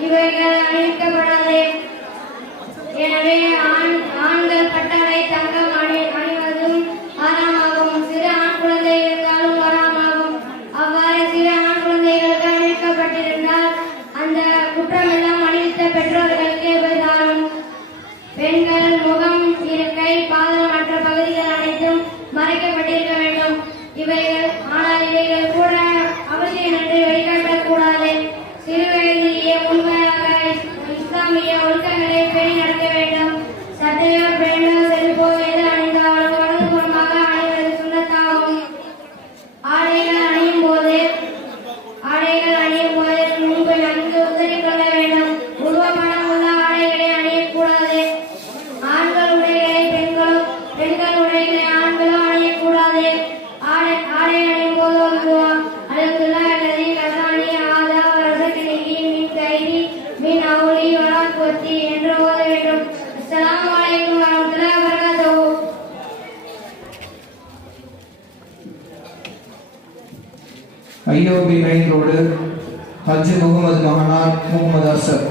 இவைகள் அணிவிக்கப்படாது எனவே ஆண் ஆண்கள் பட்டறை தங்கம் அணி அணிவதும் ஆறாமாகும். சிறு ஆண் குழந்தை இருந்தாலும் வராமாகும் அவ்வாறு சிறு ஆண் குழந்தைகளுக்கு அணிவிக்கப்பட்டிருந்தால் அந்த குற்றமெல்லாம் அணிவித்த பெற்றோர்களுக்கே போய்தாரும் பெண்கள் முகம் இருக்கை பாதம் மற்ற பகுதிகள் அனைத்தும் மறைக்கப்பட்டிருக்க வேண்டும். இவைகள் ஆனால் இவைகள் பொறி ஒன்றாம் போத்தி என்று ஓத ரோடு ஹஜ் முகமது மகனார் முகமது அசர்.